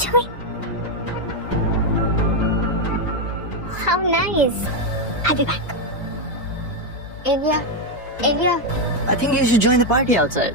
Joy, how nice. I'll be back. Elia, I think you should join the party outside.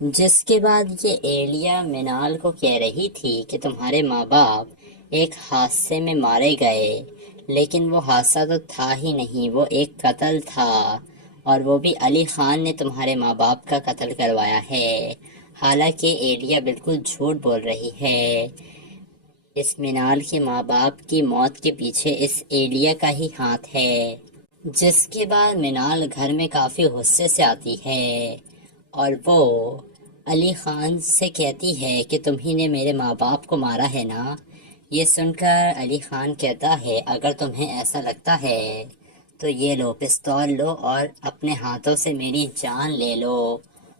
جس کے بعد یہ ایلیا منال کو کہہ رہی تھی کہ تمہارے ماں باپ ایک حادثے میں مارے گئے، لیکن وہ حادثہ تو تھا ہی نہیں، وہ ایک قتل تھا، اور وہ بھی علی خان نے تمہارے ماں باپ کا قتل کروایا ہے۔ حالانکہ ایلیا بالکل جھوٹ بول رہی ہے، اس منال کے ماں باپ کی موت کے پیچھے اس ایلیا کا ہی ہاتھ ہے۔ جس کے بعد منال گھر میں کافی غصے سے آتی ہے اور وہ علی خان سے کہتی ہے کہ تمہیں نے میرے ماں باپ کو مارا ہے نا۔ یہ سن کر علی خان کہتا ہے اگر تمہیں ایسا لگتا ہے تو یہ لو پستول لو اور اپنے ہاتھوں سے میری جان لے لو۔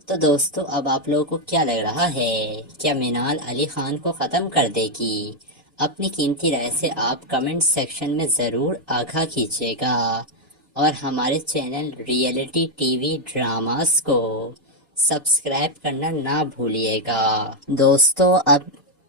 تو دوستو اب آپ لوگوں کو کیا لگ رہا ہے، کیا منال علی خان کو ختم کر دے گی؟ اپنی قیمتی رائے سے آپ کمنٹ سیکشن میں ضرور آگاہ کیجیے گا، اور ہمارے channel reality T V dramas کو سبسکرائب کرنا نہ بھولیے گا۔ دوستو اب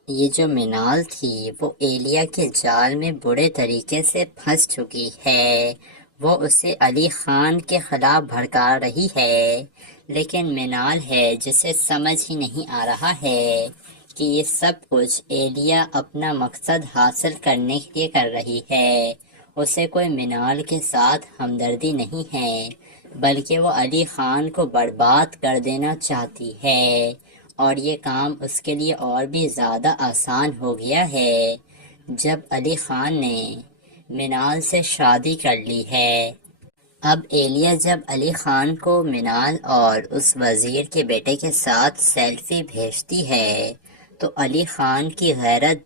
یہ جو منال تھی وہ ایلیا کے جال میں برے طریقے سے پھنس چکی ہے۔ وہ اسے علی خان کے خلاف بھڑکا رہی ہے، لیکن منال ہے جسے سمجھ ہی نہیں آ رہا ہے کہ یہ سب کچھ ایلیا اپنا مقصد حاصل کرنے کے لیے کر رہی ہے۔ اسے کوئی منال کے ساتھ ہمدردی نہیں ہے، بلکہ وہ علی خان کو برباد کر دینا چاہتی ہے، اور یہ کام اس کے لیے اور بھی زیادہ آسان ہو گیا ہے جب علی خان نے منال سے شادی کر لی ہے۔ اب ایلیا جب علی خان کو منال اور اس وزیر کے بیٹے کے ساتھ سیلفی بھیجتی ہے تو علی خان کی غیرت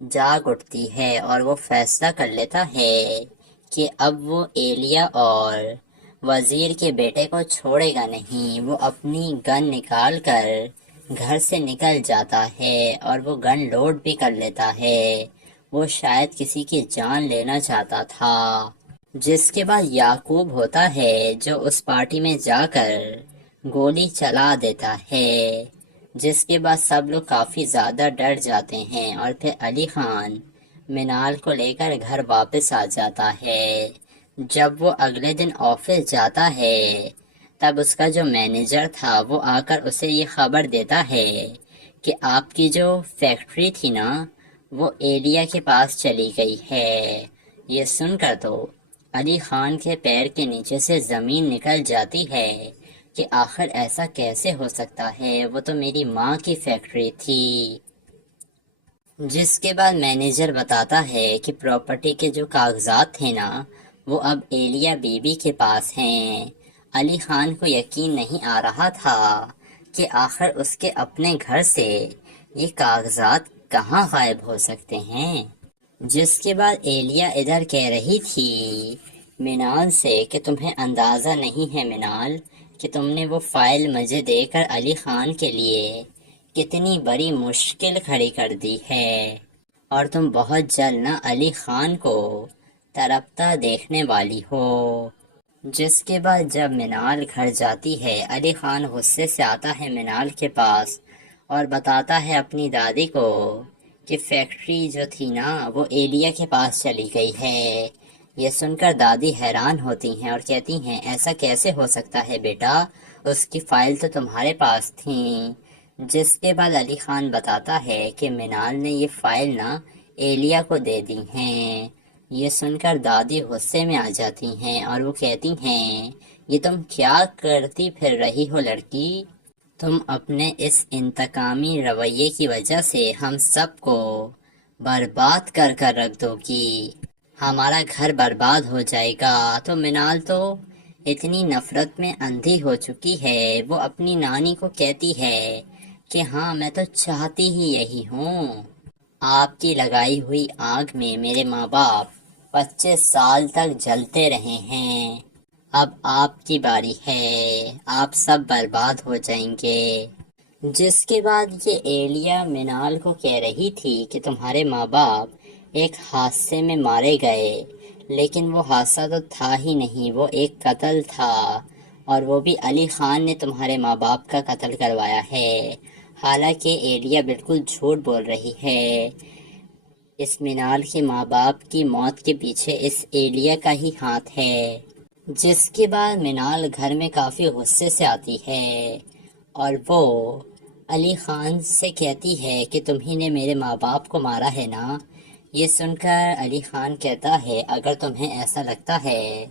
جاگ اٹھتی ہے اور وہ فیصلہ کر لیتا ہے کہ اب وہ ایلیا اور وزیر کے بیٹے کو چھوڑے گا نہیں۔ وہ اپنی گن نکال کر گھر سے نکل جاتا ہے اور وہ گن لوڈ بھی کر لیتا ہے، وہ شاید کسی کی جان لینا چاہتا تھا۔ جس کے بعد یعقوب ہوتا ہے جو اس پارٹی میں جا کر گولی چلا دیتا ہے، جس کے بعد سب لوگ کافی زیادہ ڈر جاتے ہیں، اور پھر علی خان منال کو لے کر گھر واپس آ جاتا ہے۔ جب وہ اگلے دن آفس جاتا ہے تب اس کا جو مینیجر تھا وہ آ کر اسے یہ خبر دیتا ہے کہ آپ کی جو فیکٹری تھی نا وہ ایلیا کے پاس چلی گئی ہے۔ یہ سن کر تو علی خان کے پیر کے نیچے سے زمین نکل جاتی ہے کہ آخر ایسا کیسے ہو سکتا ہے، وہ تو میری ماں کی فیکٹری تھی۔ جس کے بعد مینیجر بتاتا ہے کہ پراپرٹی کے جو کاغذات تھے نا وہ اب ایلیا بی بی کے پاس ہیں۔ علی خان کو یقین نہیں آ رہا تھا کہ آخر اس کے اپنے گھر سے یہ کاغذات کہاں غائب ہو سکتے ہیں۔ جس کے بعد ایلیا ادھر کہہ رہی تھی منال سے کہ تمہیں اندازہ نہیں ہے منال کہ تم نے وہ فائل مجھے دے کر علی خان کے لیے کتنی بڑی مشکل کھڑی کر دی ہے، اور تم بہت جلد نہ علی خان کو تڑپتا دیکھنے والی ہو۔ جس کے بعد جب منال گھر جاتی ہے علی خان غصے سے آتا ہے منال کے پاس اور بتاتا ہے اپنی دادی کو کہ فیکٹری جو تھی نا وہ ایلیا کے پاس چلی گئی ہے۔ یہ سن کر دادی حیران ہوتی ہیں اور کہتی ہیں ایسا کیسے ہو سکتا ہے بیٹا، اس کی فائل تو تمہارے پاس تھیں۔ جس کے بعد علی خان بتاتا ہے کہ منال نے یہ فائل نا ایلیا کو دے دی ہیں۔ یہ سن کر دادی غصے میں آ جاتی ہیں اور وہ کہتی ہیں یہ تم کیا کرتی پھر رہی ہو لڑکی، تم اپنے اس انتقامی رویے کی وجہ سے ہم سب کو برباد کر کر رکھ دو گی، ہمارا گھر برباد ہو جائے گا۔ تو منال تو اتنی نفرت میں اندھی ہو چکی ہے، وہ اپنی نانی کو کہتی ہے کہ ہاں میں تو چاہتی ہی یہی ہوں، آپ کی لگائی ہوئی آگ میں میرے ماں باپ 25 سال تک جلتے رہے ہیں، اب آپ کی باری ہے، آپ سب برباد ہو جائیں گے۔ جس کے بعد یہ ایلیا منال کو کہہ رہی تھی کہ تمہارے ماں باپ ایک حادثے میں مارے گئے، لیکن وہ حادثہ تو تھا ہی نہیں، وہ ایک قتل تھا، اور وہ بھی علی خان نے تمہارے ماں باپ کا قتل کروایا ہے۔ حالانکہ ایلیا بالکل جھوٹ بول رہی ہے، اس منال کے ماں باپ کی موت کے پیچھے اس ایلیا کا ہی ہاتھ ہے۔ جس کے بعد منال گھر میں کافی غصے سے آتی ہے اور وہ علی خان سے کہتی ہے کہ تمہیں نے میرے ماں باپ کو مارا ہے نا۔ یہ سن کر علی خان کہتا ہے اگر تمہیں ایسا لگتا ہے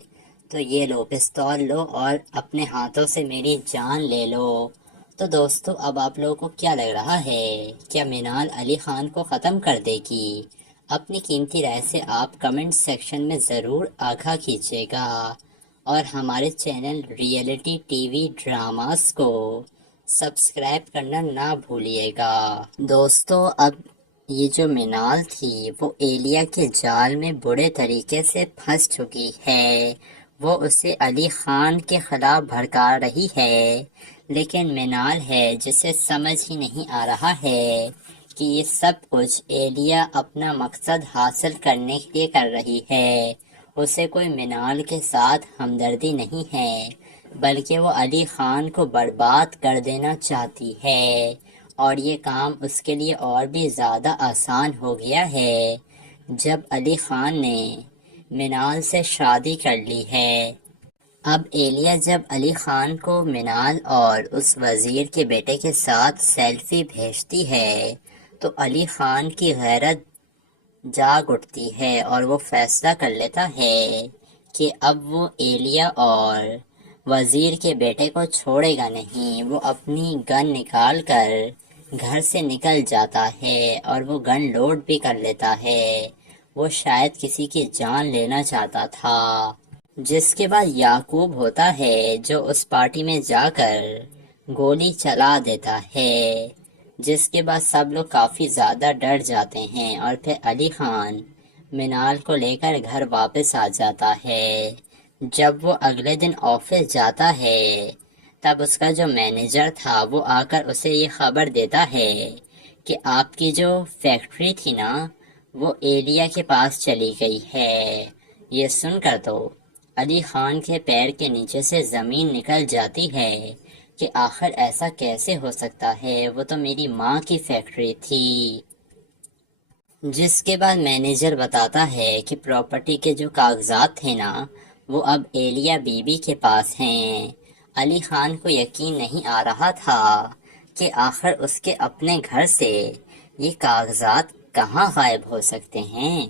تو یہ لو پستول لو اور اپنے ہاتھوں سے میری جان لے لو۔ تو دوستو اب آپ لوگوں کو کیا لگ رہا ہے، کیا مینال علی خان کو ختم کر دے گی؟ اپنی قیمتی رائے سے آپ کمنٹ سیکشن میں ضرور آگاہ کیجیے گا اور ہمارے channel reality T V dramas کو سبسکرائب کرنا نہ بھولیے گا۔ دوستو اب یہ جو مینال تھی وہ ایلیا کے جال میں برے طریقے سے پھنس چکی ہے۔ وہ اسے علی خان کے خلاف بھڑکا رہی ہے، لیکن مینال ہے جسے سمجھ ہی نہیں آ رہا ہے کہ یہ سب کچھ ایلیا اپنا مقصد حاصل کرنے کے لیے کر رہی ہے۔ اسے کوئی مینال کے ساتھ ہمدردی نہیں ہے، بلکہ وہ علی خان کو برباد کر دینا چاہتی ہے، اور یہ کام اس کے لیے اور بھی زیادہ آسان ہو گیا ہے جب علی خان نے مینال سے شادی کر لی ہے۔ اب ایلیا جب علی خان کو مینال اور اس وزیر کے بیٹے کے ساتھ سیلفی بھیجتی ہے تو علی خان کی غیرت جاگ اٹھتی ہے اور وہ فیصلہ کر لیتا ہے کہ اب وہ ایلیا اور وزیر کے بیٹے کو چھوڑے گا نہیں۔ وہ اپنی گن نکال کر گھر سے نکل جاتا ہے اور وہ گن لوڈ بھی کر لیتا ہے۔ وہ شاید کسی کی جان لینا چاہتا تھا، جس کے بعد یعقوب ہوتا ہے جو اس پارٹی میں جا کر گولی چلا دیتا ہے، جس کے بعد سب لوگ کافی زیادہ ڈر جاتے ہیں اور پھر علی خان مینال کو لے کر گھر واپس آ جاتا ہے۔ جب وہ اگلے دن آفس جاتا ہے تب اس کا جو مینیجر تھا وہ آ کر اسے یہ خبر دیتا ہے کہ آپ کی جو فیکٹری تھی نا وہ ایلیا کے پاس چلی گئی ہے۔ یہ سن کر تو علی خان کے پیر کے نیچے سے زمین نکل جاتی ہے کہ آخر ایسا کیسے ہو سکتا ہے، وہ تو میری ماں کی فیکٹری تھی۔ جس کے بعد مینیجر بتاتا ہے کہ پراپرٹی کے جو کاغذات تھے نا وہ اب ایلیا بی بی کے پاس ہیں۔ علی خان کو یقین نہیں آ رہا تھا کہ آخر اس کے اپنے گھر سے یہ کاغذات کہاں غائب ہو سکتے ہیں۔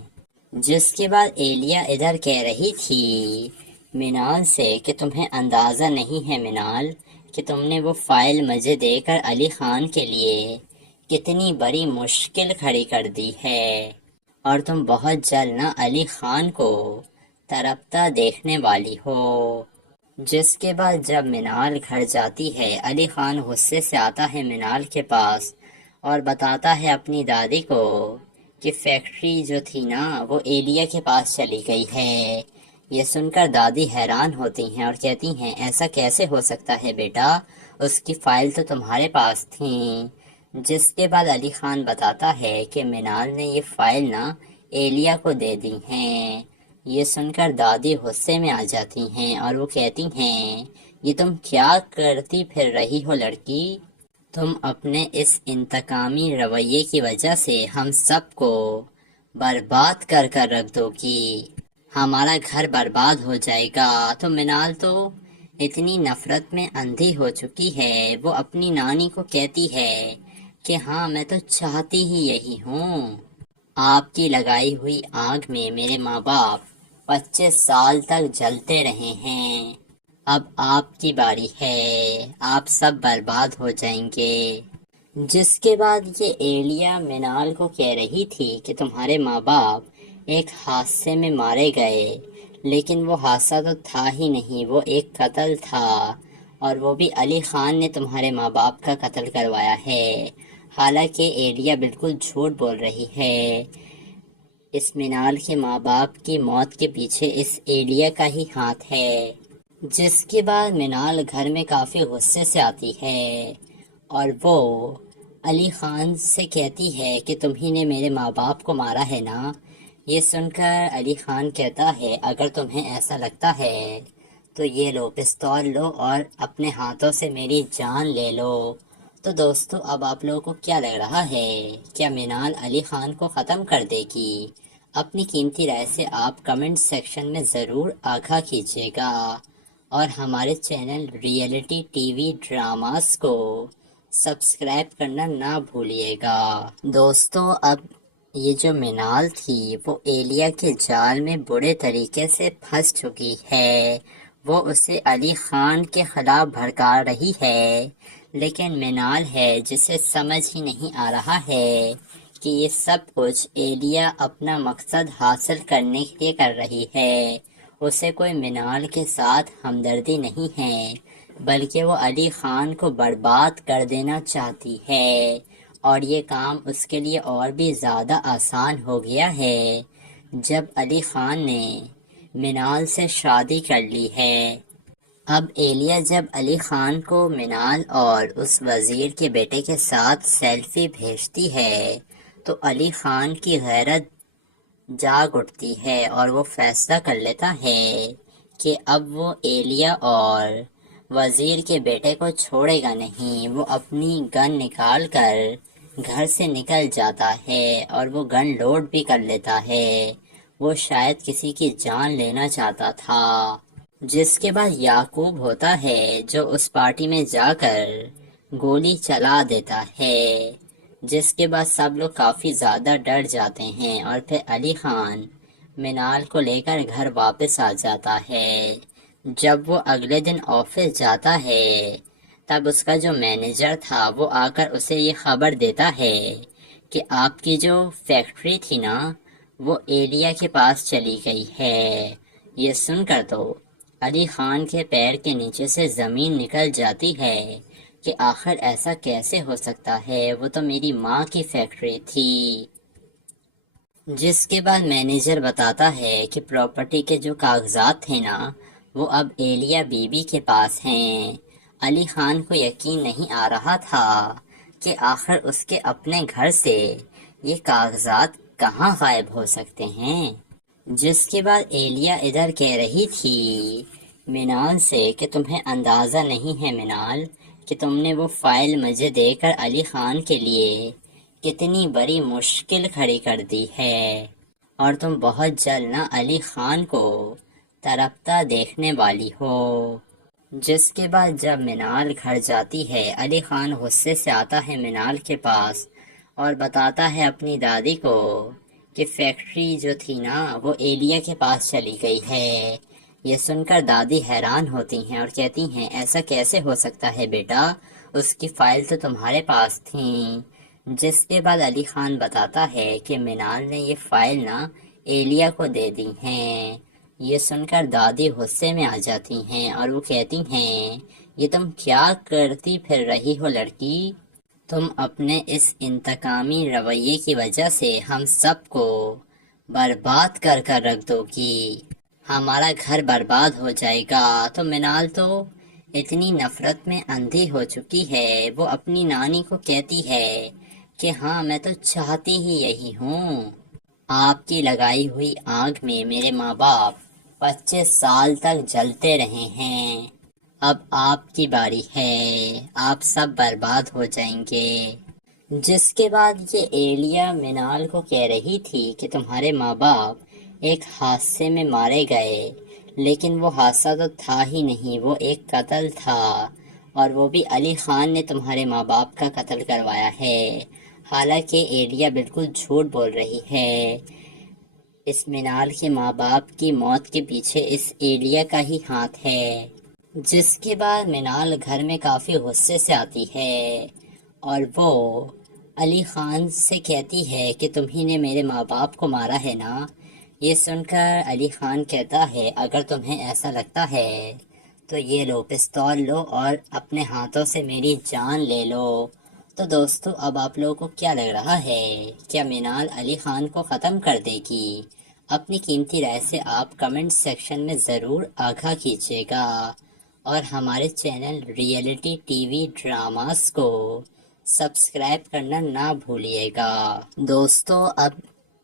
جس کے بعد ایلیا ادھر کہہ رہی تھی مینال سے کہ تمہیں اندازہ نہیں ہے مینال کہ تم نے وہ فائل مجھے دے کر علی خان کے لیے کتنی بڑی مشکل کھڑی کر دی ہے، اور تم بہت جلد نہ علی خان کو تڑپتا دیکھنے والی ہو۔ جس کے بعد جب مینال گھر جاتی ہے علی خان غصے سے آتا ہے مینال کے پاس اور بتاتا ہے اپنی دادی کو کہ فیکٹری جو تھی نا وہ ایلیا کے پاس چلی گئی ہے۔ یہ سن کر دادی حیران ہوتی ہیں اور کہتی ہیں ایسا کیسے ہو سکتا ہے بیٹا، اس کی فائل تو تمہارے پاس تھیں۔ جس کے بعد علی خان بتاتا ہے کہ مینال نے یہ فائل نا ایلیا کو دے دی ہیں۔ یہ سن کر دادی غصے میں آ جاتی ہیں اور وہ کہتی ہیں یہ تم کیا کرتی پھر رہی ہو لڑکی، تم اپنے اس انتقامی رویے کی وجہ سے ہم سب کو برباد کر کر رکھ دو گی، ہمارا گھر برباد ہو جائے گا۔ تو مینال تو اتنی نفرت میں اندھی ہو چکی ہے، وہ اپنی نانی کو کہتی ہے کہ ہاں میں تو چاہتی ہی یہی ہوں، آپ کی لگائی ہوئی آگ میں میرے ماں باپ 25 سال تک جلتے رہے ہیں، اب آپ کی باری ہے، آپ سب برباد ہو جائیں گے۔ جس کے بعد یہ ایلیا مینال کو کہہ رہی تھی کہ تمہارے ماں باپ ایک حادثے میں مارے گئے، لیکن وہ حادثہ تو تھا ہی نہیں، وہ ایک قتل تھا، اور وہ بھی علی خان نے تمہارے ماں باپ کا قتل کروایا ہے۔ حالانکہ ایلیا بالکل جھوٹ بول رہی ہے، اس مینال کے ماں باپ کی موت کے پیچھے اس ایلیا کا ہی ہاتھ ہے۔ جس کے بعد مینال گھر میں کافی غصے سے آتی ہے اور وہ علی خان سے کہتی ہے کہ تمہیں نے میرے ماں باپ کو مارا ہے نا۔ یہ سن کر علی خان کہتا ہے اگر تمہیں ایسا لگتا ہے تو یہ لو پستول لو اور اپنے ہاتھوں سے میری جان لے لو۔ تو دوستو اب آپ لوگوں کو کیا لگ رہا ہے، کیا مینال علی خان کو ختم کر دے گی؟ اپنی قیمتی رائے سے آپ کمنٹ سیکشن میں ضرور آگاہ کیجیے گا اور ہمارے channel reality T V dramas کو سبسکرائب کرنا نہ بھولیے گا۔ دوستو اب یہ جو منال تھی وہ ایلیا کے جال میں برے طریقے سے پھنس چکی ہے۔ وہ اسے علی خان کے خلاف بھڑکا رہی ہے، لیکن منال ہے جسے سمجھ ہی نہیں آ رہا ہے کہ یہ سب کچھ ایلیا اپنا مقصد حاصل کرنے کے لیے کر رہی ہے۔ اسے کوئی منال کے ساتھ ہمدردی نہیں ہے، بلکہ وہ علی خان کو برباد کر دینا چاہتی ہے، اور یہ کام اس کے لیے اور بھی زیادہ آسان ہو گیا ہے جب علی خان نے منال سے شادی کر لی ہے۔ اب ایلیا جب علی خان کو منال اور اس وزیر کے بیٹے کے ساتھ سیلفی بھیجتی ہے تو علی خان کی غیرت جاگ اٹھتی ہے اور وہ فیصلہ کر لیتا ہے کہ اب وہ ایلیا اور وزیر کے بیٹے کو چھوڑے گا نہیں۔ وہ اپنی گن نکال کر گھر سے نکل جاتا ہے اور وہ گن لوڈ بھی کر لیتا ہے۔ وہ شاید کسی کی جان لینا چاہتا تھا، جس کے بعد یعقوب ہوتا ہے جو اس پارٹی میں جا کر گولی چلا دیتا ہے، جس کے بعد سب لوگ کافی زیادہ ڈر جاتے ہیں، اور پھر علی خان منال کو لے کر گھر واپس آ جاتا ہے۔ جب وہ اگلے دن آفس جاتا ہے تب اس کا جو مینیجر تھا وہ آ کر اسے یہ خبر دیتا ہے کہ آپ کی جو فیکٹری تھی نا وہ ایلیا کے پاس چلی گئی ہے۔ یہ سن کر تو علی خان کے پیر کے نیچے سے زمین نکل جاتی ہے کہ آخر ایسا کیسے ہو سکتا ہے، وہ تو میری ماں کی فیکٹری تھی۔ جس کے بعد مینیجر بتاتا ہے کہ پراپرٹی کے جو کاغذات تھے نا وہ اب ایلیا بی بی کے پاس ہیں۔ علی خان کو یقین نہیں آ رہا تھا کہ آخر اس کے اپنے گھر سے یہ کاغذات کہاں غائب ہو سکتے ہیں۔ جس کے بعد ایلیا ادھر کہہ رہی تھی منال سے کہ تمہیں اندازہ نہیں ہے منال کہ تم نے وہ فائل مجھے دے کر علی خان کے لیے کتنی بڑی مشکل کھڑی کر دی ہے، اور تم بہت جلد نہ علی خان کو تڑپتا دیکھنے والی ہو۔ جس کے بعد جب منال گھر جاتی ہے علی خان غصے سے آتا ہے منال کے پاس اور بتاتا ہے اپنی دادی کو کہ فیکٹری جو تھی نا وہ ایلیا کے پاس چلی گئی ہے۔ یہ سن کر دادی حیران ہوتی ہیں اور کہتی ہیں ایسا کیسے ہو سکتا ہے بیٹا، اس کی فائل تو تمہارے پاس تھیں۔ جس کے بعد علی خان بتاتا ہے کہ منال نے یہ فائل نا ایلیا کو دے دی ہیں۔ یہ سن کر دادی غصے میں آ جاتی ہیں اور وہ کہتی ہیں یہ تم کیا کرتی پھر رہی ہو لڑکی، تم اپنے اس انتقامی رویے کی وجہ سے ہم سب کو برباد کر کر رکھ دو گی، ہمارا گھر برباد ہو جائے گا۔ تو منال تو اتنی نفرت میں اندھی ہو چکی ہے، وہ اپنی نانی کو کہتی ہے کہ ہاں میں تو چاہتی ہی یہی ہوں، آپ کی لگائی ہوئی آگ میں میرے ماں باپ 25 سال تک جلتے رہے ہیں، اب آپ کی باری ہے، آپ سب برباد ہو جائیں گے۔ جس کے بعد یہ ایلیا منال کو کہہ رہی تھی کہ تمہارے ماں باپ ایک حادثے میں مارے گئے، لیکن وہ حادثہ تو تھا ہی نہیں، وہ ایک قتل تھا، اور وہ بھی علی خان نے تمہارے ماں باپ کا قتل کروایا ہے۔ حالانکہ ایلیا بالکل جھوٹ بول رہی ہے، اس منال کے ماں باپ کی موت کے پیچھے اس ایلیا کا ہی ہاتھ ہے۔ جس کے بعد منال گھر میں کافی غصے سے آتی ہے اور وہ علی خان سے کہتی ہے کہ تمہیں نے میرے ماں باپ کو مارا ہے نا۔ یہ سن کر علی خان کہتا ہے اگر تمہیں ایسا لگتا ہے تو یہ لو پستول لو اور اپنے ہاتھوں سے میری جان لے لو۔ تو دوستو اب آپ لوگوں کو کیا لگ رہا ہے، کیا منال علی خان کو ختم کر دے گی؟ اپنی قیمتی رائے سے آپ کمنٹ سیکشن میں ضرور آگاہ کیجیے گا، اور ہمارے channel reality T V dramas کو سبسکرائب کرنا نہ بھولیے گا۔ دوستو اب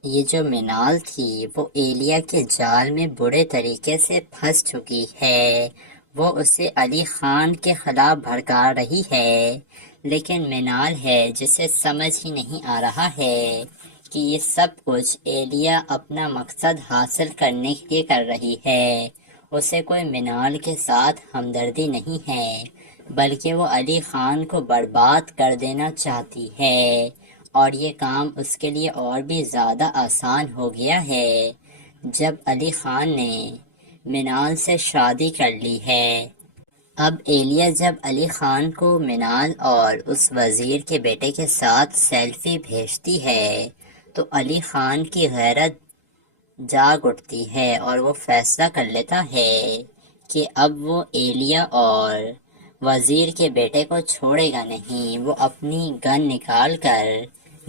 یہ جو منال تھی وہ ایلیا کے جال میں برے طریقے سے پھنس چکی ہے۔ وہ اسے علی خان کے خلاف بھڑکا رہی ہے، لیکن منال ہے جسے سمجھ ہی نہیں آ رہا ہے کہ یہ سب کچھ ایلیا اپنا مقصد حاصل کرنے کے لیے کر رہی ہے۔ اسے کوئی منال کے ساتھ ہمدردی نہیں ہے، بلکہ وہ علی خان کو برباد کر دینا چاہتی ہے، اور یہ کام اس کے لیے اور بھی زیادہ آسان ہو گیا ہے جب علی خان نے منال سے شادی کر لی ہے۔ اب ایلیا جب علی خان کو منال اور اس وزیر کے بیٹے کے ساتھ سیلفی بھیجتی ہے تو علی خان کی غیرت جاگ اٹھتی ہے اور وہ فیصلہ کر لیتا ہے کہ اب وہ ایلیا اور وزیر کے بیٹے کو چھوڑے گا نہیں۔ وہ اپنی گن نکال کر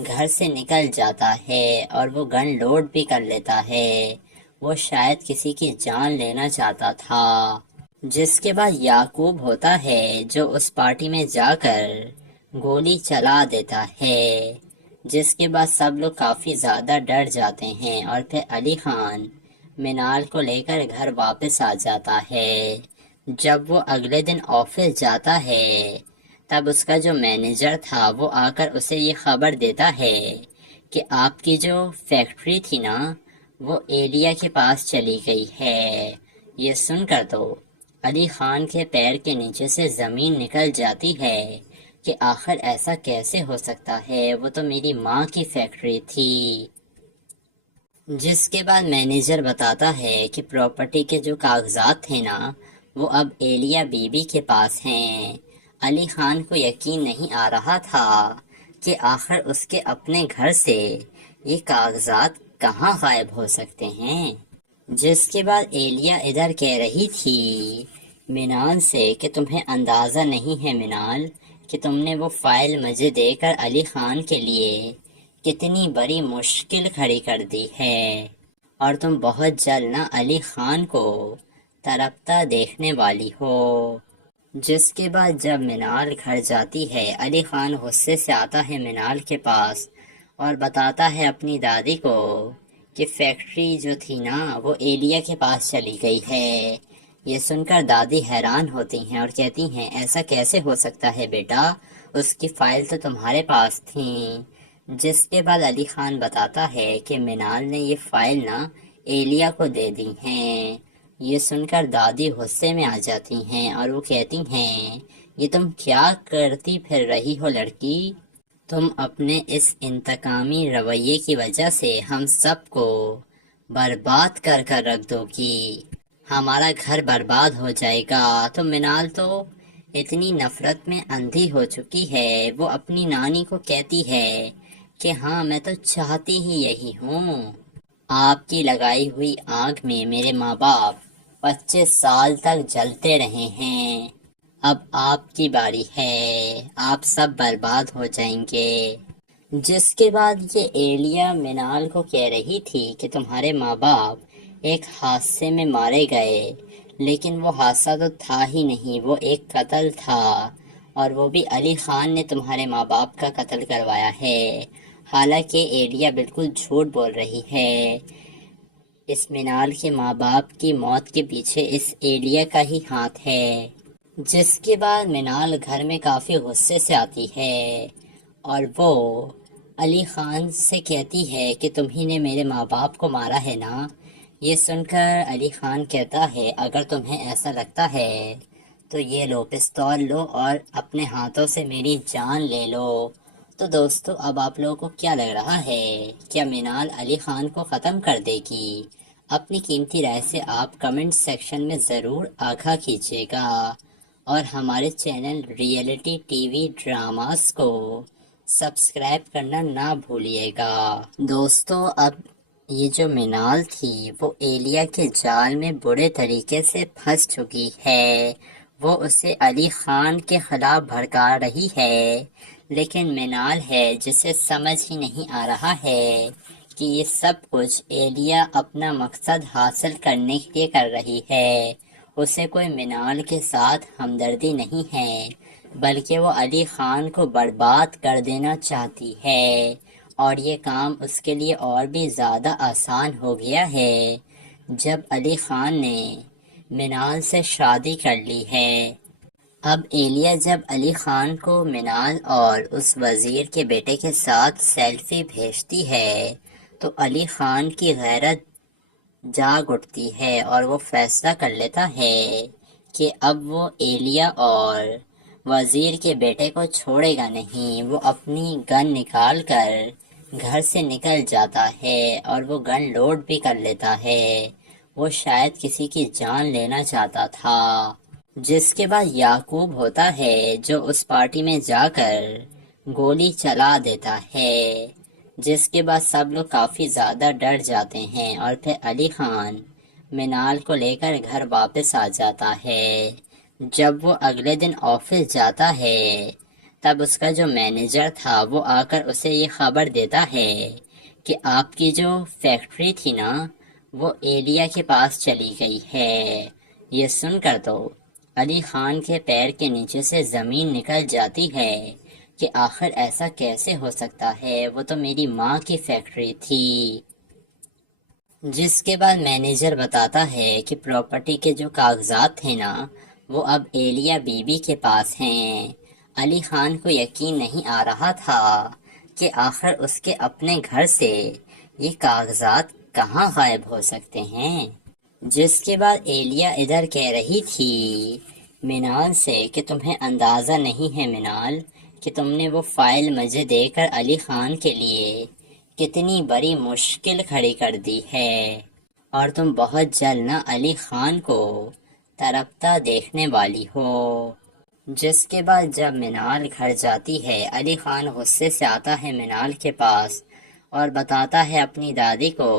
گھر سے نکل جاتا ہے اور وہ گن لوڈ بھی کر لیتا ہے۔ وہ شاید کسی کی جان لینا چاہتا تھا، جس کے بعد یعقوب ہوتا ہے جو اس پارٹی میں جا کر گولی چلا دیتا ہے، جس کے بعد سب لوگ کافی زیادہ ڈر جاتے ہیں، اور پھر علی خان منال کو لے کر گھر واپس آ جاتا ہے۔ جب وہ اگلے دن آفس جاتا ہے تب اس کا جو مینیجر تھا وہ آ کر اسے یہ خبر دیتا ہے کہ آپ کی جو فیکٹری تھی نا وہ ایلیا کے پاس چلی گئی ہے۔ یہ سن کر تو علی خان کے پیر کے نیچے سے زمین نکل جاتی ہے کہ آخر ایسا کیسے ہو سکتا ہے، وہ تو میری ماں کی فیکٹری تھی۔ جس کے بعد مینیجر بتاتا ہے کہ پراپرٹی کے جو کاغذات تھے نا وہ اب ایلیا بی بی کے پاس ہیں۔ علی خان کو یقین نہیں آ رہا تھا کہ آخر اس کے اپنے گھر سے یہ کاغذات کہاں غائب ہو سکتے ہیں۔ جس کے بعد ایلیا ادھر کہہ رہی تھی منال سے کہ تمہیں اندازہ نہیں ہے منال کہ تم نے وہ فائل مجھے دے کر علی خان کے لیے کتنی بڑی مشکل کھڑی کر دی ہے، اور تم بہت جلد نہ علی خان کو تڑپتا دیکھنے والی ہو۔ جس کے بعد جب منال گھر جاتی ہے علی خان غصے سے آتا ہے منال کے پاس اور بتاتا ہے اپنی دادی کو کہ فیکٹری جو تھی نا وہ ایلیا کے پاس چلی گئی ہے۔ یہ سن کر دادی حیران ہوتی ہیں اور کہتی ہیں ایسا کیسے ہو سکتا ہے بیٹا، اس کی فائل تو تمہارے پاس تھیں۔ جس کے بعد علی خان بتاتا ہے کہ منال نے یہ فائل نا ایلیا کو دے دی ہیں۔ یہ سن کر دادی غصے میں آ جاتی ہیں اور وہ کہتی ہیں یہ تم کیا کرتی پھر رہی ہو لڑکی، تم اپنے اس انتقامی رویے کی وجہ سے ہم سب کو برباد کر کر رکھ دو گی، ہمارا گھر برباد ہو جائے گا۔ تو منال تو اتنی نفرت میں اندھی ہو چکی ہے، وہ اپنی نانی کو کہتی ہے کہ ہاں میں تو چاہتی ہی یہی ہوں، آپ کی لگائی ہوئی آگ میں میرے ماں باپ 25 سال تک جلتے رہے ہیں، اب آپ کی باری ہے، آپ سب برباد ہو جائیں گے۔ جس کے بعد یہ ایلیا منال کو کہہ رہی تھی کہ تمہارے ماں باپ ایک حادثے میں مارے گئے، لیکن وہ حادثہ تو تھا ہی نہیں، وہ ایک قتل تھا، اور وہ بھی علی خان نے تمہارے ماں باپ کا قتل کروایا ہے۔ حالانکہ ایلیا بالکل جھوٹ بول رہی ہے، اس منال کے ماں باپ کی موت کے پیچھے اس ایلیا کا ہی ہاتھ ہے۔ جس کے بعد منال گھر میں کافی غصے سے آتی ہے اور وہ علی خان سے کہتی ہے کہ تمہیں نے میرے ماں باپ کو مارا ہے نا۔ یہ سن کر علی خان کہتا ہے اگر تمہیں ایسا لگتا ہے تو یہ لو پستول لو اور اپنے ہاتھوں سے میری جان لے لو۔ تو دوستو اب آپ لوگوں کو کیا لگ رہا ہے، کیا منال علی خان کو ختم کر دے گی؟ اپنی قیمتی رائے سے آپ کمنٹ سیکشن میں ضرور آگاہ کیجیے گا، اور ہمارے channel reality T V dramas کو سبسکرائب کرنا نہ بھولیے گا۔ دوستو اب یہ جو منال تھی وہ ایلیا کے جال میں برے طریقے سے پھنس چکی ہے، وہ اسے علی خان کے خلاف بھڑکا رہی ہے، لیکن منال ہے جسے سمجھ ہی نہیں آ رہا ہے کہ یہ سب کچھ ایلیا اپنا مقصد حاصل کرنے کے لیے کر رہی ہے۔ اسے کوئی منال کے ساتھ ہمدردی نہیں ہے، بلکہ وہ علی خان کو برباد کر دینا چاہتی ہے، اور یہ کام اس کے لیے اور بھی زیادہ آسان ہو گیا ہے جب علی خان نے منال سے شادی کر لی ہے۔ اب ایلیا جب علی خان کو منال اور اس وزیر کے بیٹے کے ساتھ سیلفی بھیجتی ہے تو علی خان کی غیرت جاگ اٹھتی ہے اور وہ فیصلہ کر لیتا ہے کہ اب وہ ایلیا اور وزیر کے بیٹے کو چھوڑے گا نہیں۔ وہ اپنی گن نکال کر گھر سے نکل جاتا ہے اور وہ گن لوڈ بھی کر لیتا ہے۔ وہ شاید کسی کی جان لینا چاہتا تھا۔ جس کے بعد یعقوب ہوتا ہے جو اس پارٹی میں جا کر گولی چلا دیتا ہے، جس کے بعد سب لوگ کافی زیادہ ڈر جاتے ہیں اور پھر علی خان منال کو لے کر گھر واپس آ جاتا ہے۔ جب وہ اگلے دن آفس جاتا ہے تب اس کا جو مینیجر تھا وہ آ کر اسے یہ خبر دیتا ہے کہ آپ کی جو فیکٹری تھی نا وہ ایلیا کے پاس چلی گئی ہے۔ یہ سن کر تو علی خان کے پیر کے نیچے سے زمین نکل جاتی ہے کہ آخر ایسا کیسے ہو سکتا ہے، وہ تو میری ماں کی فیکٹری تھی۔ جس کے بعد مینیجر بتاتا ہے کہ پراپرٹی کے جو کاغذات تھے نا وہ اب ایلیا بی بی کے پاس ہیں۔ علی خان کو یقین نہیں آ رہا تھا کہ آخر اس کے اپنے گھر سے یہ کاغذات کہاں غائب ہو سکتے ہیں۔ جس کے بعد ایلیا ادھر کہہ رہی تھی منال سے کہ تمہیں اندازہ نہیں ہے منال کہ تم نے وہ فائل مجھے دے کر علی خان کے لیے کتنی بڑی مشکل کھڑی کر دی ہے، اور تم بہت جلد نہ علی خان کو تڑپتا دیکھنے والی ہو۔ جس کے بعد جب منال گھر جاتی ہے علی خان غصے سے آتا ہے منال کے پاس اور بتاتا ہے اپنی دادی کو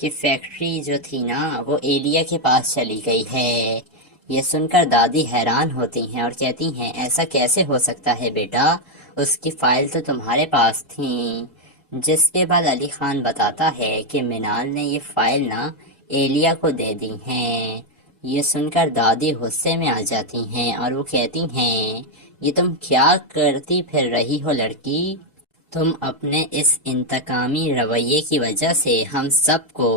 کہ فیکٹری جو تھی نا وہ ایلیا کے پاس چلی گئی ہے۔ یہ سن کر دادی حیران ہوتی ہیں اور کہتی ہیں ایسا کیسے ہو سکتا ہے بیٹا، اس کی فائل تو تمہارے پاس تھیں۔ جس کے بعد علی خان بتاتا ہے کہ منال نے یہ فائل نا ایلیا کو دے دی ہیں۔ یہ سن کر دادی غصے میں آ جاتی ہیں اور وہ کہتی ہیں یہ تم کیا کرتی پھر رہی ہو لڑکی، تم اپنے اس انتقامی رویے کی وجہ سے ہم سب کو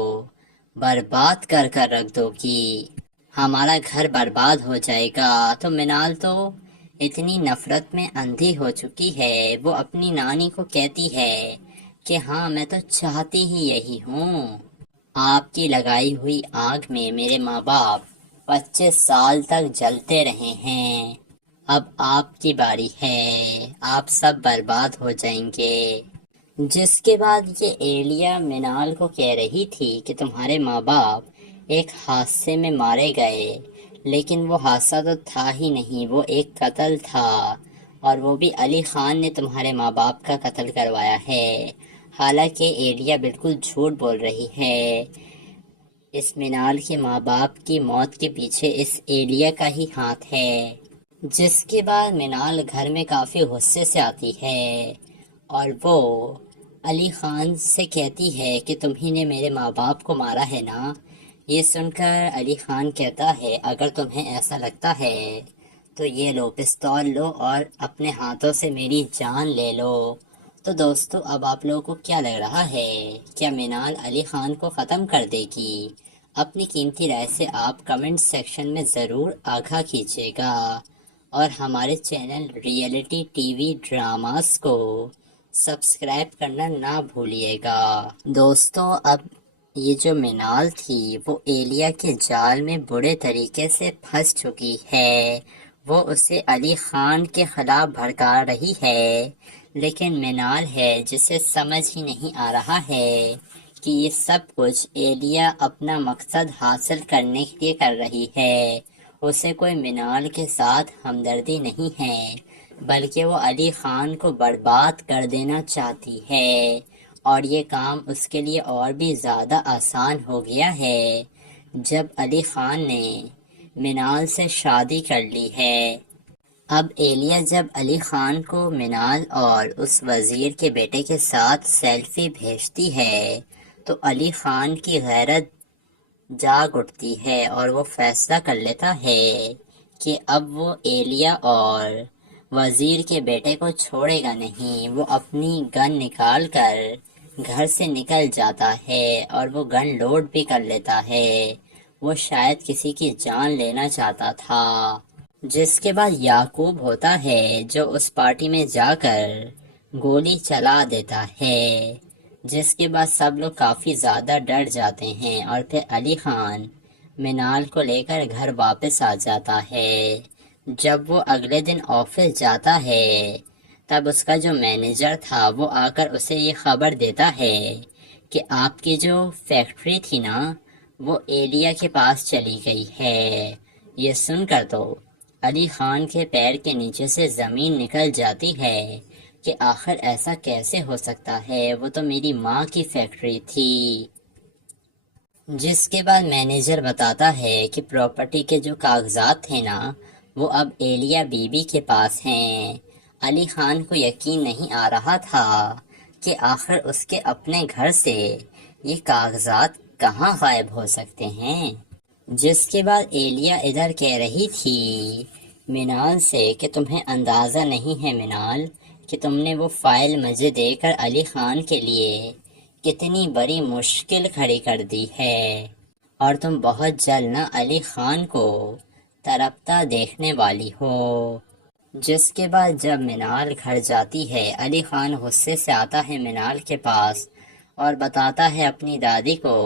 برباد کر کر رکھ دو گی، ہمارا گھر برباد ہو جائے گا۔ تو منال تو اتنی نفرت میں اندھی ہو چکی ہے، وہ اپنی نانی کو کہتی ہے کہ ہاں میں تو چاہتی ہی یہی ہوں، آپ کی لگائی ہوئی آگ میں میرے ماں باپ 25 سال تک جلتے رہے ہیں، اب آپ کی باری ہے، آپ سب برباد ہو جائیں گے۔ جس کے بعد یہ ایلیا منال کو کہہ رہی تھی کہ تمہارے ماں باپ ایک حادثے میں مارے گئے، لیکن وہ حادثہ تو تھا ہی نہیں، وہ ایک قتل تھا، اور وہ بھی علی خان نے تمہارے ماں باپ کا قتل کروایا ہے۔ حالانکہ ایلیا بالکل جھوٹ بول رہی ہے، اس منال کے ماں باپ کی موت کے پیچھے اس ایلیا کا ہی ہاتھ ہے۔ جس کے بعد منال گھر میں کافی غصے سے آتی ہے اور وہ علی خان سے کہتی ہے کہ تمہیں نے میرے ماں باپ کو مارا ہے نا۔ یہ سن کر علی خان کہتا ہے اگر تمہیں ایسا لگتا ہے تو یہ لو پستول لو اور اپنے ہاتھوں سے میری جان لے لو۔ تو دوستو اب آپ لوگوں کو کیا لگ رہا ہے، کیا منال علی خان کو ختم کر دے گی؟ اپنی قیمتی رائے سے آپ کمنٹ سیکشن میں ضرور آگاہ کیجیے گا، اور ہمارے channel reality T V dramas کو سبسکرائب کرنا نہ بھولیے گا۔ دوستو اب یہ جو منال تھی وہ ایلیا کے جال میں برے طریقے سے پھنس چکی ہے، وہ اسے علی خان کے خلاف بھڑکا رہی ہے، لیکن منال ہے جسے سمجھ ہی نہیں آ رہا ہے کہ یہ سب کچھ ایلیا اپنا مقصد حاصل کرنے کے لیے کر رہی ہے۔ اسے کوئی منال کے ساتھ ہمدردی نہیں ہے، بلکہ وہ علی خان کو برباد کر دینا چاہتی ہے، اور یہ کام اس کے لیے اور بھی زیادہ آسان ہو گیا ہے جب علی خان نے منال سے شادی کر لی ہے۔ اب ایلیا جب علی خان کو منال اور اس وزیر کے بیٹے کے ساتھ سیلفی بھیجتی ہے تو علی خان کی غیرت جاگ اٹھتی ہے اور وہ فیصلہ کر لیتا ہے کہ اب وہ ایلیا اور وزیر کے بیٹے کو چھوڑے گا نہیں۔ وہ اپنی گن نکال کر گھر سے نکل جاتا ہے اور وہ گن لوڈ بھی کر لیتا ہے، وہ شاید کسی کی جان لینا چاہتا تھا۔ جس کے بعد یعقوب ہوتا ہے جو اس پارٹی میں جا کر گولی چلا دیتا ہے، جس کے بعد سب لوگ کافی زیادہ ڈر جاتے ہیں اور پھر علی خان منال کو لے کر گھر واپس آ جاتا ہے۔ جب وہ اگلے دن آفس جاتا ہے تب اس کا جو مینیجر تھا وہ آ کر اسے یہ خبر دیتا ہے کہ آپ کی جو فیکٹری تھی نا وہ ایلیا کے پاس چلی گئی ہے۔ یہ سن کر تو علی خان کے پیر کے نیچے سے زمین نکل جاتی ہے کہ آخر ایسا کیسے ہو سکتا ہے، وہ تو میری ماں کی فیکٹری تھی۔ جس کے بعد مینیجر بتاتا ہے کہ پراپرٹی کے جو کاغذات تھے نا وہ اب ایلیا بی بی کے پاس ہیں۔ علی خان کو یقین نہیں آ رہا تھا کہ آخر اس کے اپنے گھر سے یہ کاغذات کہاں غائب ہو سکتے ہیں۔ جس کے بعد ایلیا ادھر کہہ رہی تھی منال سے کہ تمہیں اندازہ نہیں ہے منال کہ تم نے وہ فائل مجھے دے کر علی خان کے لیے کتنی بڑی مشکل کھڑی کر دی ہے، اور تم بہت جلد نہ علی خان کو تڑپتا دیکھنے والی ہو۔ جس کے بعد جب منال گھر جاتی ہے علی خان غصے سے آتا ہے منال کے پاس اور بتاتا ہے اپنی دادی کو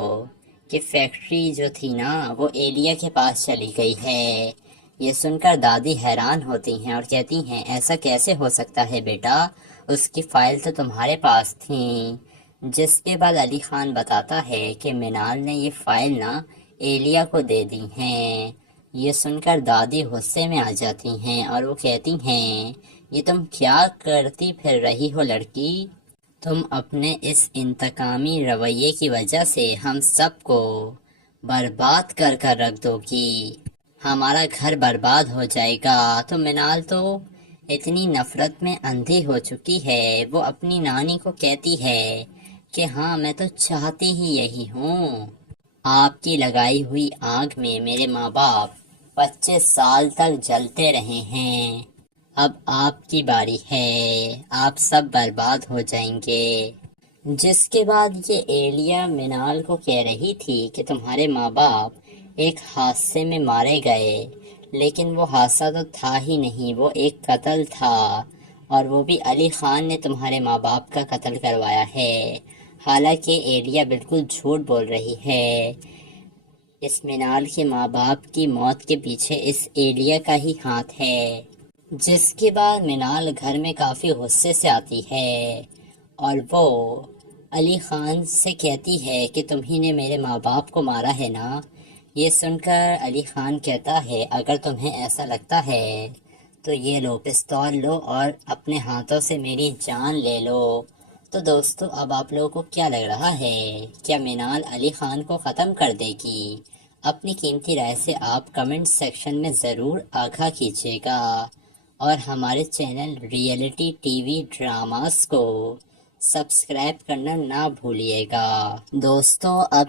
کہ فیکٹری جو تھی نا وہ ایلیا کے پاس چلی گئی ہے۔ یہ سن کر دادی حیران ہوتی ہیں اور کہتی ہیں ایسا کیسے ہو سکتا ہے بیٹا، اس کی فائل تو تمہارے پاس تھیں۔ جس کے بعد علی خان بتاتا ہے کہ منال نے یہ فائل نا ایلیا کو دے دی ہیں۔ یہ سن کر دادی غصے میں آ جاتی ہیں اور وہ کہتی ہیں یہ تم کیا کرتی پھر رہی ہو لڑکی، تم اپنے اس انتقامی رویے کی وجہ سے ہم سب کو برباد کر کر رکھ دو گی، ہمارا گھر برباد ہو جائے گا۔ تو منال تو اتنی نفرت میں اندھی ہو چکی ہے، وہ اپنی نانی کو کہتی ہے کہ ہاں میں تو چاہتی ہی یہی ہوں، آپ کی لگائی ہوئی آگ میں میرے ماں باپ 25 سال تک جلتے رہے ہیں، اب آپ کی باری ہے، آپ سب برباد ہو جائیں گے۔ جس کے بعد یہ ایلیا منال کو کہہ رہی تھی کہ تمہارے ماں باپ ایک حادثے میں مارے گئے، لیکن وہ حادثہ تو تھا ہی نہیں، وہ ایک قتل تھا، اور وہ بھی علی خان نے تمہارے ماں باپ کا قتل کروایا ہے۔ حالانکہ ایلیا بالکل جھوٹ بول رہی ہے، اس منال کے ماں باپ کی موت کے پیچھے اس ایلیا کا ہی ہاتھ ہے۔ جس کے بعد منال گھر میں کافی غصے سے آتی ہے اور وہ علی خان سے کہتی ہے کہ تمہیں نے میرے ماں باپ کو مارا ہے نا۔ یہ سن کر علی خان کہتا ہے اگر تمہیں ایسا لگتا ہے تو یہ لو پستول لو اور اپنے ہاتھوں سے میری جان لے لو۔ تو دوستو اب آپ لوگوں کو کیا لگ رہا ہے، کیا منال علی خان کو ختم کر دے گی؟ اپنی قیمتی رائے سے آپ کمنٹ سیکشن میں ضرور آگاہ کیجیے گا، اور ہمارے channel reality T V dramas کو سبسکرائب کرنا نہ بھولیے گا۔ دوستو اب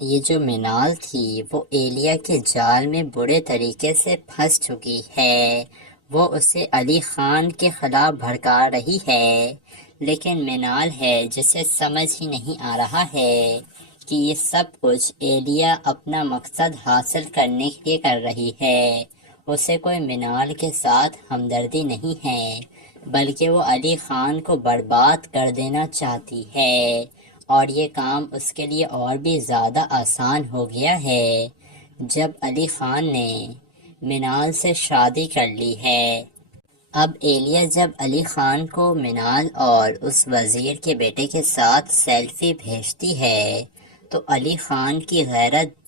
یہ جو منال تھی وہ ایلیا کے جال میں برے طریقے سے پھنس چکی ہے، وہ اسے علی خان کے خلاف بھڑکا رہی ہے، لیکن منال ہے جسے سمجھ ہی نہیں آ رہا ہے کہ یہ سب کچھ ایلیا اپنا مقصد حاصل کرنے کے لیے کر رہی ہے۔ اسے کوئی منال کے ساتھ ہمدردی نہیں ہے، بلکہ وہ علی خان کو برباد کر دینا چاہتی ہے، اور یہ کام اس کے لیے اور بھی زیادہ آسان ہو گیا ہے جب علی خان نے منال سے شادی کر لی ہے۔ اب ایلیا جب علی خان کو منال اور اس وزیر کے بیٹے کے ساتھ سیلفی بھیجتی ہے تو علی خان کی غیرت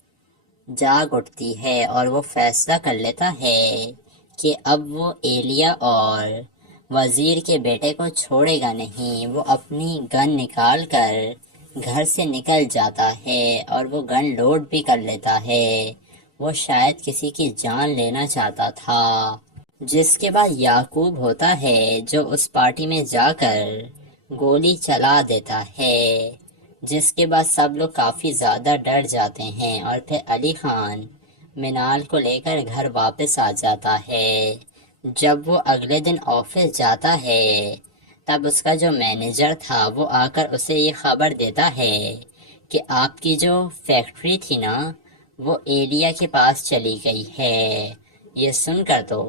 جاگ اٹھتی ہے اور وہ فیصلہ کر لیتا ہے کہ اب وہ ایلیا اور وزیر کے بیٹے کو چھوڑے گا نہیں۔ وہ اپنی گن نکال کر گھر سے نکل جاتا ہے اور وہ گن لوڈ بھی کر لیتا ہے، وہ شاید کسی کی جان لینا چاہتا تھا۔ جس کے بعد یعقوب ہوتا ہے جو اس پارٹی میں جا کر گولی چلا دیتا ہے، جس کے بعد سب لوگ کافی زیادہ ڈر جاتے ہیں، اور پھر علی خان منال کو لے کر گھر واپس آ جاتا ہے۔ جب وہ اگلے دن آفس جاتا ہے تب اس کا جو مینیجر تھا وہ آ کر اسے یہ خبر دیتا ہے کہ آپ کی جو فیکٹری تھی نا وہ ایلیا کے پاس چلی گئی ہے۔ یہ سن کر تو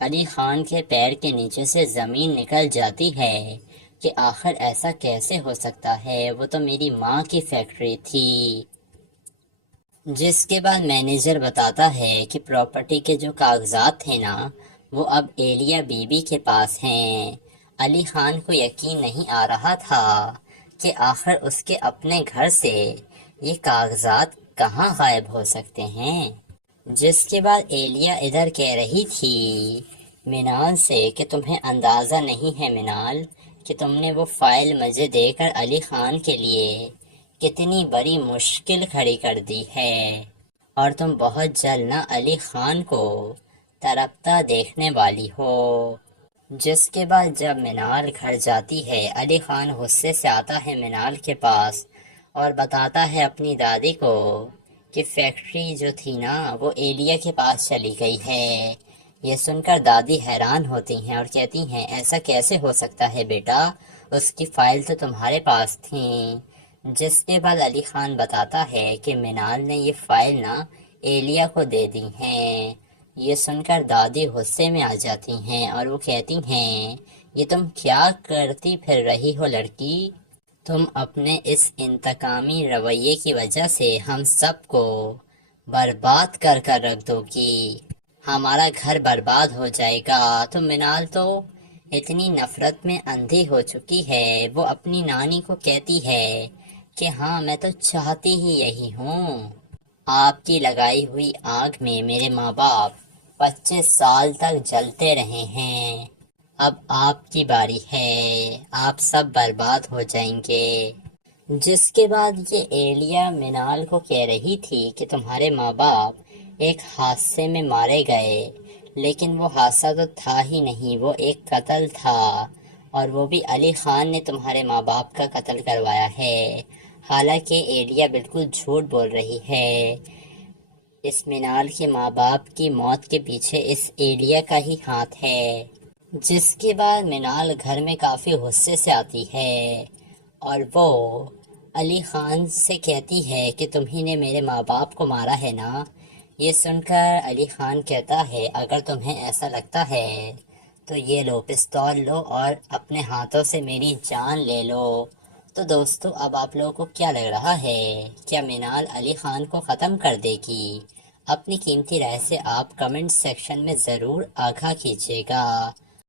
علی خان کے پیر کے نیچے سے زمین نکل جاتی ہے کہ آخر ایسا کیسے ہو سکتا ہے، وہ تو میری ماں کی فیکٹری تھی۔ جس کے بعد مینیجر بتاتا ہے کہ پراپرٹی کے جو کاغذات تھے نا وہ اب ایلیا بی بی کے پاس ہیں۔ علی خان کو یقین نہیں آ رہا تھا کہ آخر اس کے اپنے گھر سے یہ کاغذات کہاں غائب ہو سکتے ہیں۔ جس کے بعد ایلیا ادھر کہہ رہی تھی منال سے کہ تمہیں اندازہ نہیں ہے منال کہ تم نے وہ فائل مجھے دے کر علی خان کے لیے کتنی بڑی مشکل کھڑی کر دی ہے، اور تم بہت جلد نہ علی خان کو تڑپتا دیکھنے والی ہو۔ جس کے بعد جب منال گھر جاتی ہے، علی خان غصے سے آتا ہے منال کے پاس اور بتاتا ہے اپنی دادی کو کہ فیکٹری جو تھی نا وہ ایلیا کے پاس چلی گئی ہے۔ یہ سن کر دادی حیران ہوتی ہیں اور کہتی ہیں ایسا کیسے ہو سکتا ہے بیٹا، اس کی فائل تو تمہارے پاس تھیں۔ جس کے بعد علی خان بتاتا ہے کہ منال نے یہ فائل نا ایلیا کو دے دی ہیں۔ یہ سن کر دادی غصے میں آ جاتی ہیں اور وہ کہتی ہیں یہ تم کیا کرتی پھر رہی ہو لڑکی، تم اپنے اس انتقامی رویے کی وجہ سے ہم سب کو برباد کر کر رکھ دو گی، ہمارا گھر برباد ہو جائے گا۔ تو منال تو اتنی نفرت میں اندھی ہو چکی ہے، وہ اپنی نانی کو کہتی ہے کہ ہاں میں تو چاہتی ہی یہی ہوں، آپ کی لگائی ہوئی آگ میں میرے ماں باپ 25 سال تک جلتے رہے ہیں، اب آپ کی باری ہے، آپ سب برباد ہو جائیں گے۔ جس کے بعد یہ ایلیا منال کو کہہ رہی تھی کہ تمہارے ماں باپ ایک حادثے میں مارے گئے، لیکن وہ حادثہ تو تھا ہی نہیں، وہ ایک قتل تھا، اور وہ بھی علی خان نے تمہارے ماں باپ کا قتل کروایا ہے۔ حالانکہ ایلیا بالکل جھوٹ بول رہی ہے، اس منال کے ماں باپ کی موت کے پیچھے اس ایلیا کا ہی ہاتھ ہے۔ جس کے بعد منال گھر میں کافی غصے سے آتی ہے اور وہ علی خان سے کہتی ہے کہ تمہیں نے میرے ماں باپ کو مارا ہے نا۔ یہ سن کر علی خان کہتا ہے اگر تمہیں ایسا لگتا ہے تو یہ لو پستول لو اور اپنے ہاتھوں سے میری جان لے لو۔ تو دوستو اب آپ لوگوں کو کیا لگ رہا ہے، کیا منال علی خان کو ختم کر دے گی؟ اپنی قیمتی رائے سے آپ کمنٹ سیکشن میں ضرور آگاہ کیجیے گا۔